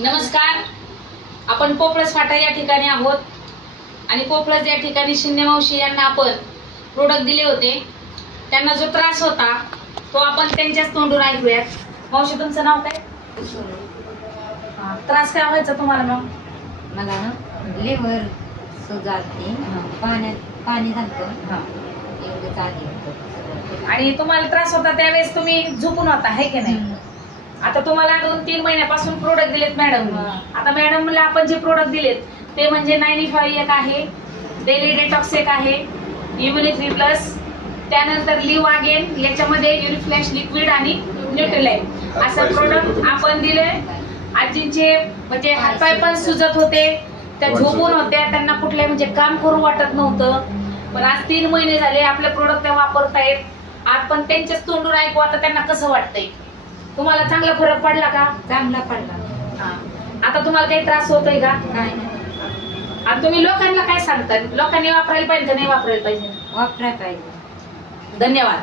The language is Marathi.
नमस्कार, आपण पोपळस फाटा या ठिकाणी आहोत आणि पोपळस या ठिकाणी शिंदे मावशी यांना आपण प्रोडक्ट दिले होते. त्यांना जो त्रास होता तो आपण त्यांच्याच तोंडून ऐकूयात. मावशी, तुमचं नाव काय? त्रास काय व्हायचा तुम्हाला? मग मला ना लिव्हर सुजारते, पाणी झालं एवढंच आधी. आणि तुम्हाला त्रास होता त्यावेळेस तुम्ही झोपून होता, है की नाही? आता तुम्हाला 2-3 महिन्यापासून प्रोडक्ट दिलेत मॅडम. आता मॅडमला आपण जे प्रोडक्ट दिलेत ते म्हणजे 95 एक आहे, डेली डेटॉक्स एक आहे, इम्युनिटी प्लस, त्यानंतर लिव्ह अगेन, याच्यामध्ये युरिफ्लॅश लिक्विड आणि न्यूट्रीलाइट असं प्रोडक्ट आपण दिले. आजींचे म्हणजे हातपाय पण सुजत होते, त्या झोपून होत्या, त्यांना कुठल्या म्हणजे काम करू वाटत नव्हतं. पण आज 3 महिने झाले आपले प्रोडक्ट त्या वापरतायत. आज पण त्यांच्याच तोंडून ऐकू आता त्यांना कसं वाटतंय. तुम्हाला चांगला फरक पडला का? चांगला पडला. आता तुम्हाला काही त्रास होतोय का? काय नाही. आणि तुम्ही लोकांना काय सांगता? लोकांनी वापरायला पाहिजे का नाही वापरायला पाहिजे? वापरायला पाहिजे. धन्यवाद.